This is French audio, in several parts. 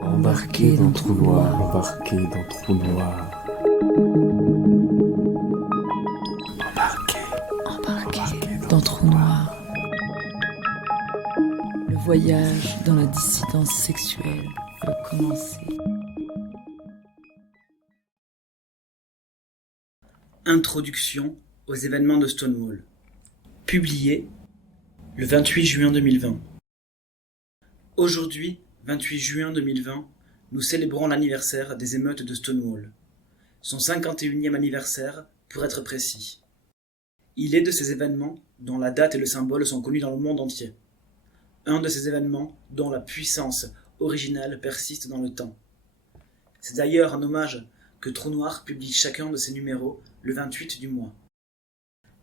Embarqué dans trou noir, embarqué dans trou noir. Embarqué dans trou noir. Le voyage dans la dissidence sexuelle peut commencer. Introduction aux événements de Stonewall. Publié le 28 juin 2020. Aujourd'hui, 28 juin 2020, nous célébrons l'anniversaire des émeutes de Stonewall. Son 51e anniversaire, pour être précis. Il est de ces événements dont la date et le symbole sont connus dans le monde entier. Un de ces événements dont la puissance originale persiste dans le temps. C'est d'ailleurs un hommage que Trou Noir publie chacun de ses numéros le 28 du mois.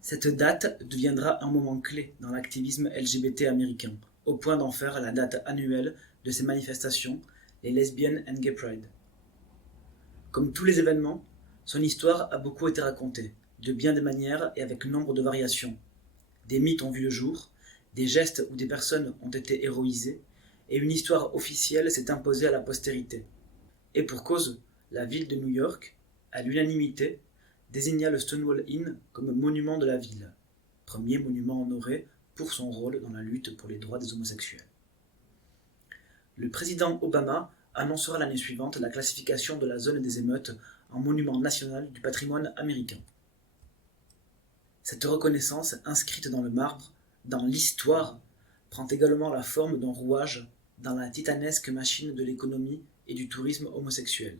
Cette date deviendra un moment clé dans l'activisme LGBT américain, au point d'en faire la date annuelle de ces manifestations, les Lesbian and Gay Pride. Comme tous les événements, son histoire a beaucoup été racontée, de bien des manières et avec nombre de variations. Des mythes ont vu le jour, des gestes ou des personnes ont été héroïsés, et une histoire officielle s'est imposée à la postérité. Et pour cause, la ville de New York, à l'unanimité, désigna le Stonewall Inn comme monument de la ville, premier monument honoré pour son rôle dans la lutte pour les droits des homosexuels. Le président Obama annoncera l'année suivante la classification de la zone des émeutes en monument national du patrimoine américain. Cette reconnaissance, inscrite dans le marbre, dans l'histoire, prend également la forme d'un rouage dans la titanesque machine de l'économie et du tourisme homosexuel.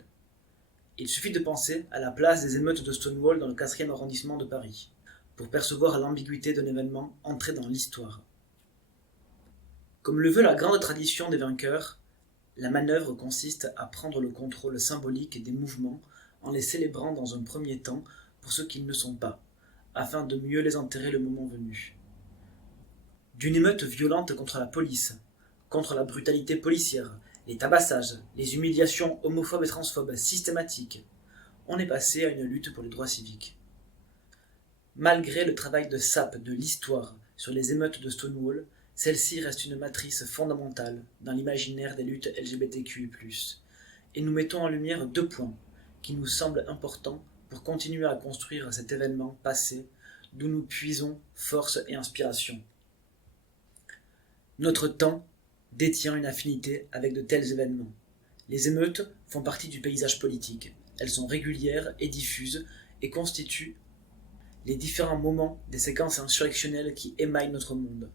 Il suffit de penser à la place des émeutes de Stonewall dans le 4e arrondissement de Paris, pour percevoir l'ambiguïté d'un événement entré dans l'histoire. Comme le veut la grande tradition des vainqueurs, la manœuvre consiste à prendre le contrôle symbolique des mouvements en les célébrant dans un premier temps pour ceux qui ne sont pas, afin de mieux les enterrer le moment venu. D'une émeute violente contre la police, contre la brutalité policière, les tabassages, les humiliations homophobes et transphobes systématiques, on est passé à une lutte pour les droits civiques. Malgré le travail de sape de l'histoire sur les émeutes de Stonewall, celle-ci reste une matrice fondamentale dans l'imaginaire des luttes LGBTQI+, et nous mettons en lumière 2 points qui nous semblent importants pour continuer à construire cet événement passé d'où nous puisons force et inspiration. Notre temps détient une affinité avec de tels événements. Les émeutes font partie du paysage politique. Elles sont régulières et diffuses et constituent les différents moments des séquences insurrectionnelles qui émaillent notre monde.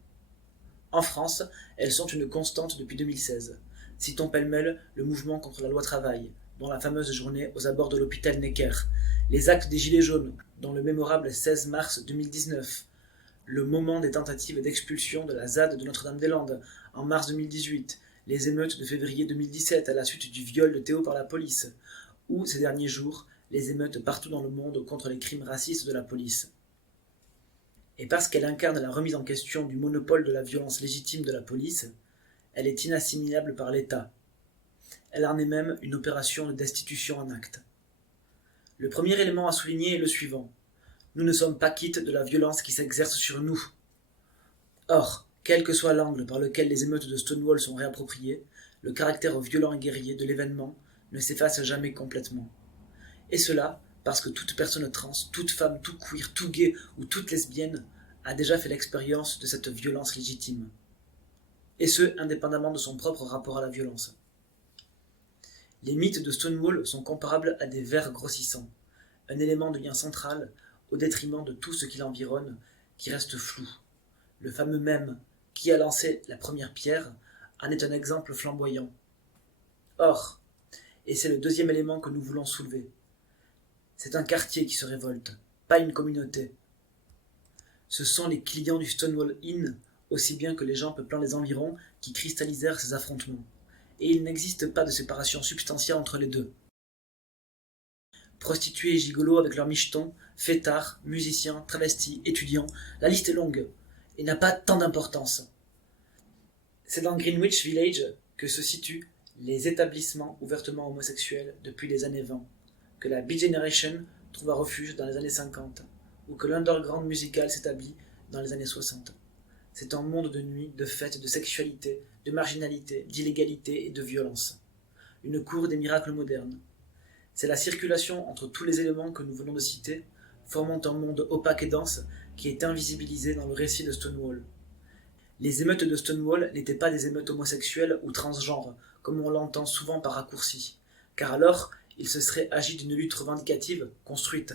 En France, elles sont une constante depuis 2016. Citons pêle-mêle le mouvement contre la loi travail, dont la fameuse journée aux abords de l'hôpital Necker, les actes des Gilets jaunes, dont le mémorable 16 mars 2019, le moment des tentatives d'expulsion de la ZAD de Notre-Dame-des-Landes en mars 2018, les émeutes de février 2017 à la suite du viol de Théo par la police, ou ces derniers jours, les émeutes partout dans le monde contre les crimes racistes de la police. Et parce qu'elle incarne la remise en question du monopole de la violence légitime de la police, elle est inassimilable par l'État. Elle en est même une opération de destitution en acte. Le premier élément à souligner est le suivant. Nous ne sommes pas quittes de la violence qui s'exerce sur nous. Or, quel que soit l'angle par lequel les émeutes de Stonewall sont réappropriées, le caractère violent et guerrier de l'événement ne s'efface jamais complètement. Et cela parce que toute personne trans, toute femme, tout queer, tout gay ou toute lesbienne a déjà fait l'expérience de cette violence légitime. Et ce, indépendamment de son propre rapport à la violence. Les mythes de Stonewall sont comparables à des vers grossissants, un élément de lien central au détriment de tout ce qui l'environne, qui reste flou. Le fameux mème qui a lancé la première pierre en est un exemple flamboyant. Or, et c'est le 2e élément que nous voulons soulever, c'est un quartier qui se révolte, pas une communauté. Ce sont les clients du Stonewall Inn, aussi bien que les gens peuplant les environs, qui cristallisèrent ces affrontements. Et il n'existe pas de séparation substantielle entre les deux. Prostituées et gigolos avec leurs michetons, fêtards, musiciens, travestis, étudiants, la liste est longue, et n'a pas tant d'importance. C'est dans Greenwich Village que se situent les établissements ouvertement homosexuels depuis les années 20, que la Beat Generation trouva refuge dans les années 50, ou que l'underground musical s'établit dans les années 60. C'est un monde de nuit, de fêtes, de sexualité, de marginalité, d'illégalité et de violence. Une cour des miracles modernes. C'est la circulation entre tous les éléments que nous venons de citer, formant un monde opaque et dense qui est invisibilisé dans le récit de Stonewall. Les émeutes de Stonewall n'étaient pas des émeutes homosexuelles ou transgenres, comme on l'entend souvent par raccourci, car alors il se serait agi d'une lutte revendicative construite.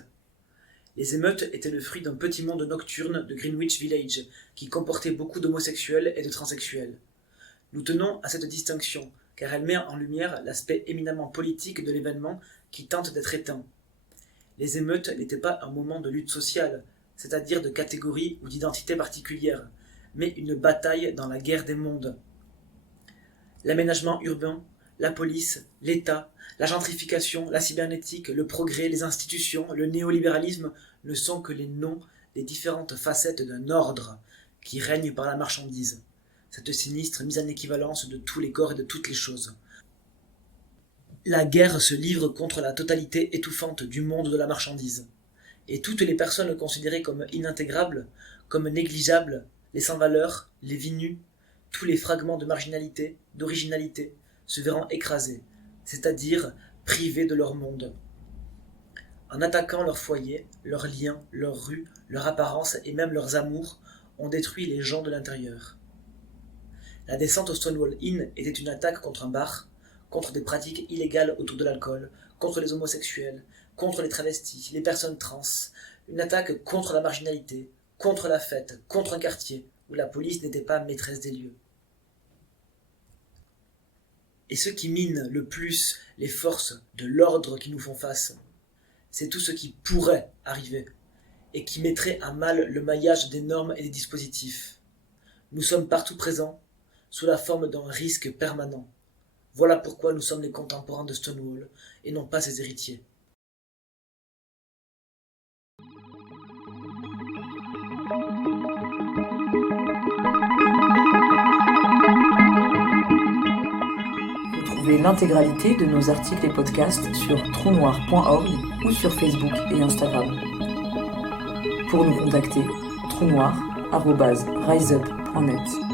Les émeutes étaient le fruit d'un petit monde nocturne de Greenwich Village, qui comportait beaucoup d'homosexuels et de transsexuels. Nous tenons à cette distinction, car elle met en lumière l'aspect éminemment politique de l'événement qui tente d'être éteint. Les émeutes n'étaient pas un moment de lutte sociale, c'est-à-dire de catégorie ou d'identité particulière, mais une bataille dans la guerre des mondes. L'aménagement urbain, la police, l'État, la gentrification, la cybernétique, le progrès, les institutions, le néolibéralisme ne sont que les noms des différentes facettes d'un ordre qui règne par la marchandise, cette sinistre mise en équivalence de tous les corps et de toutes les choses. La guerre se livre contre la totalité étouffante du monde de la marchandise, et toutes les personnes considérées comme inintégrables, comme négligeables, les sans-valeur, les vies nues, tous les fragments de marginalité, d'originalité, se verront écrasés, c'est-à-dire privés de leur monde. En attaquant leur foyer, leurs liens, leurs rues, leur apparence et même leurs amours, on détruit les gens de l'intérieur. La descente au Stonewall Inn était une attaque contre un bar, contre des pratiques illégales autour de l'alcool, contre les homosexuels, contre les travestis, les personnes trans, une attaque contre la marginalité, contre la fête, contre un quartier où la police n'était pas maîtresse des lieux. Et ce qui mine le plus les forces de l'ordre qui nous font face, c'est tout ce qui pourrait arriver et qui mettrait à mal le maillage des normes et des dispositifs. Nous sommes partout présents, sous la forme d'un risque permanent. Voilà pourquoi nous sommes les contemporains de Stonewall et non pas ses héritiers. Retrouvez l'intégralité de nos articles et podcasts sur trounoir.org ou sur Facebook et Instagram. Pour nous contacter, trounoir@riseup.net.